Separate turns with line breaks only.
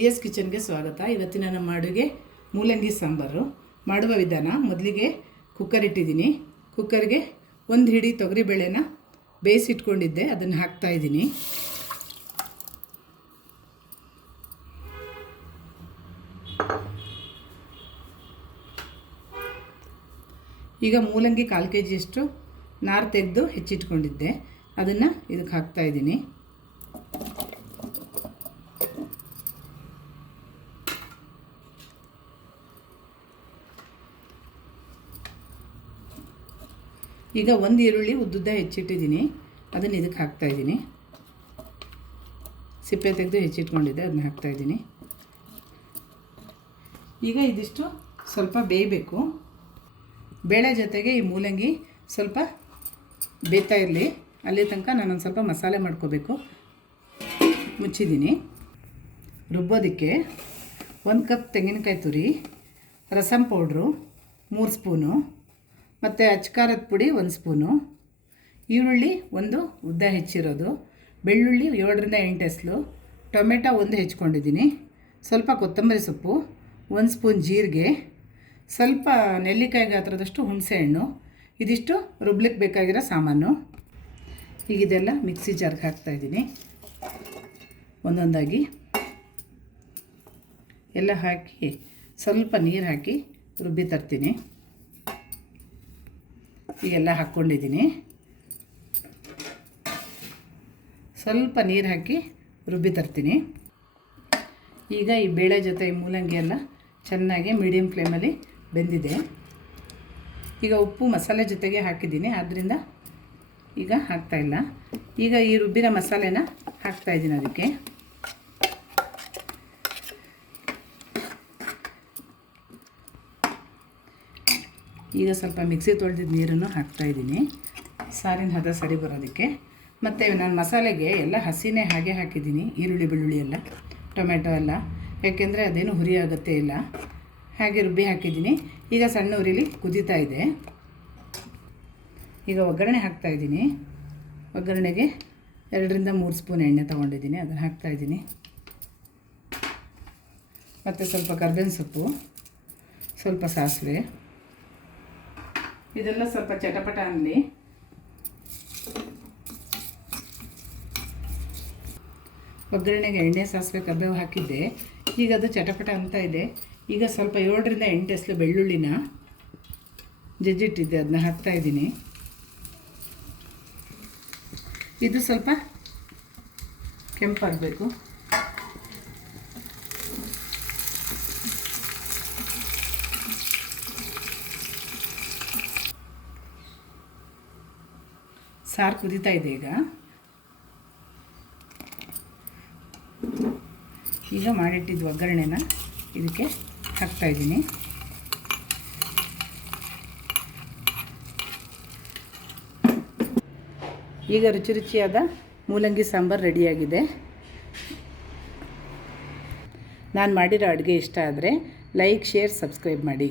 D S ಕಿಚನ್ಗೆ ಸ್ವಾಗತ. ಇವತ್ತಿನ ನಮ್ಮ ಅಡುಗೆ ಮೂಲಂಗಿ ಸಾಂಬಾರು. ಮಾಡುವ ವಿಧಾನ, ಮೊದಲಿಗೆ ಕುಕ್ಕರ್ ಇಟ್ಟಿದ್ದೀನಿ. ಕುಕ್ಕರ್ಗೆ ಒಂದು ಹಿಡಿ ತೊಗರಿಬೇಳೆನ ಬೇಯಿಸಿಟ್ಕೊಂಡಿದ್ದೆ, ಅದನ್ನು ಹಾಕ್ತಾ ಇದ್ದೀನಿ. ಈಗ ಮೂಲಂಗಿ ಕಾಲು ಕೆ ಜಿಯಷ್ಟು ನಾರು ತೆಗೆದು ಹೆಚ್ಚಿಟ್ಕೊಂಡಿದ್ದೆ. ಅದನ್ನು ಇದಕ್ಕೆ ಹಾಕ್ತಾ ಈಗ ಒಂದು ಈರುಳ್ಳಿ ಉದ್ದುದ್ದ ಹೆಚ್ಚಿಟ್ಟಿದ್ದೀನಿ. ಅದನ್ನು ಇದಕ್ಕೆ ಹಾಕ್ತಾ ಇದ್ದೀನಿ. ಸಿಪ್ಪೆ ತೆಗೆದು ಹೆಚ್ಚಿಟ್ಕೊಂಡಿದ್ದೆ, ಅದನ್ನ ಹಾಕ್ತಾ ಇದ್ದೀನಿ. ಈಗ ಇದಿಷ್ಟು ಸ್ವಲ್ಪ ಬೇಯಬೇಕು. ಬೇಳೆ ಜೊತೆಗೆ ಈ ಮೂಲಂಗಿ ಸ್ವಲ್ಪ ಬೇಯ್ತಾ ಇರಲಿ. ಅಲ್ಲಿ ತನಕ ನಾನೊಂದು ಸ್ವಲ್ಪ ಮಸಾಲೆ ಮಾಡ್ಕೋಬೇಕು. ಮುಚ್ಚಿದ್ದೀನಿ. ರುಬ್ಬೋದಕ್ಕೆ ಒಂದು ಕಪ್ ತೆಂಗಿನಕಾಯಿ ತುರಿ, ರಸಂ ಪೌಡ್ರು, ಮೂರು ಸ್ಪೂನು. ಮತ್ತು ಅಚ್ಕಾರದ ಪುಡಿ ಒಂದು ಸ್ಪೂನು. ಈರುಳ್ಳಿ ಒಂದು ಉದ್ದ ಹೆಚ್ಚಿರೋದು. ಬೆಳ್ಳುಳ್ಳಿ ಏಳರಿಂದ ಎಂಟು ಎಸ್ಲು ಟೊಮೆಟೊ ಒಂದು ಹೆಚ್ಕೊಂಡಿದ್ದೀನಿ. ಸ್ವಲ್ಪ ಕೊತ್ತಂಬರಿ ಸೊಪ್ಪು, ಒಂದು ಸ್ಪೂನ್ ಜೀರಿಗೆ, ಸ್ವಲ್ಪ ನೆಲ್ಲಿಕಾಯಿ ಗಾತ್ರದಷ್ಟು ಹುಣಸೆಹಣ್ಣು ಇದಿಷ್ಟು ರುಬ್ಲಿಕ್ಕೆ ಬೇಕಾಗಿರೋ ಸಾಮಾನು. ಈಗ ಇದೆಲ್ಲ ಮಿಕ್ಸಿ ಜಾರ್ಗೆ ಹಾಕ್ತಾಯಿದ್ದೀನಿ ಒಂದೊಂದಾಗಿ ಎಲ್ಲ ಹಾಕಿ ಸ್ವಲ್ಪ ನೀರು ಹಾಕಿ ರುಬ್ಬಿ ತರ್ತೀನಿ. ಈಗೆಲ್ಲ ಹಾಕ್ಕೊಂಡಿದ್ದೀನಿ. ಸ್ವಲ್ಪ ನೀರು ಹಾಕಿ ರುಬ್ಬಿ ತರ್ತೀನಿ. ಈಗ ಈ ಬೇಳೆ ಜೊತೆ ಈ ಮೂಲಂಗಿ ಎಲ್ಲ ಚೆನ್ನಾಗಿ ಮೀಡಿಯಮ್ ಫ್ಲೇಮಲ್ಲಿ ಬೆಂದಿದೆ. ಈಗ ಉಪ್ಪು ಮಸಾಲೆ ಜೊತೆಗೆ ಹಾಕಿದ್ದೀನಿ ಆದ್ದರಿಂದ ಈಗ ಹಾಕ್ತಾಯಿಲ್ಲ ಈಗ ಈ ರುಬ್ಬಿನ ಮಸಾಲೆನ ಹಾಕ್ತಾಯಿದ್ದೀನಿ ಅದಕ್ಕೆ. ಈಗ ಸ್ವಲ್ಪ ಮಿಕ್ಸಿ ತೊಳೆದಿದ್ದ ನೀರನ್ನು ಹಾಕ್ತಾಯಿದ್ದೀನಿ ಸಾರಿನ ಹದ ಸರಿ ಬರೋದಕ್ಕೆ. ಮತ್ತು ನಾನು ಮಸಾಲೆಗೆ ಎಲ್ಲ ಹಸಿನೇ ಹಾಗೆ ಹಾಕಿದ್ದೀನಿ. ಈರುಳ್ಳಿ, ಬೆಳ್ಳುಳ್ಳಿ ಎಲ್ಲ, ಟೊಮೆಟೊ ಎಲ್ಲ. ಯಾಕೆಂದರೆ ಅದೇನು ಹುರಿ ಆಗುತ್ತೆ ಇಲ್ಲ. ಹಾಗೆ ರುಬ್ಬಿ ಹಾಕಿದ್ದೀನಿ. ಈಗ ಸಣ್ಣ ಉರಿಲಿ ಕುದೀತಾ ಇದೆ. ಈಗ ಒಗ್ಗರಣೆ ಹಾಕ್ತಾಯಿದ್ದೀನಿ ಒಗ್ಗರಣೆಗೆ ಎರಡರಿಂದ ಮೂರು ಸ್ಪೂನ್ ಎಣ್ಣೆ ತೊಗೊಂಡಿದ್ದೀನಿ. ಅದನ್ನು ಹಾಕ್ತಾಯಿದ್ದೀನಿ ಮತ್ತು ಸ್ವಲ್ಪ ಕರ್ಬೇವಿನ ಸೊಪ್ಪು, ಸ್ವಲ್ಪ ಸಾಸಿವೆ. ಇದೆಲ್ಲ ಸ್ವಲ್ಪ ಚಟಪಟ ಅನ್ನಲಿ ಒಗ್ಗರಣೆಗೆ ಎಣ್ಣೆ ಸಾಸಿವೆ ಕಬ್ಬೇವು ಹಾಕಿದ್ದೆ. ಈಗ ಅದು ಚಟಪಟ ಅಂತ ಇದೆ. ಈಗ ಸ್ವಲ್ಪ ಏಳರಿಂದ ಎಂಟು ಎಸ್ಲು ಬೆಳ್ಳುಳ್ಳಿನ ಜಜ್ಜಿಟ್ಟಿದ್ದೆ ಅದನ್ನ ಹಾಕ್ತಾಯಿದ್ದೀನಿ ಇದು ಸ್ವಲ್ಪ ಕೆಂಪಾಗಬೇಕು. ಸಾರು ಕುದೀತಾ ಇದೆ ಈಗ. ಈಗ ಮಾಡಿಟ್ಟಿದ್ದು ಒಗ್ಗರಣೆನ ಇದಕ್ಕೆ ಹಾಕ್ತಾಯಿದ್ದೀನಿ ಈಗ ರುಚಿ ರುಚಿಯಾದ ಮೂಲಂಗಿ ಸಾಂಬಾರು ರೆಡಿಯಾಗಿದೆ. ನಾನು ಮಾಡಿರೋ ಅಡುಗೆ ಇಷ್ಟ ಆದರೆ ಲೈಕ್, ಶೇರ್, ಸಬ್ಸ್ಕ್ರೈಬ್ ಮಾಡಿ.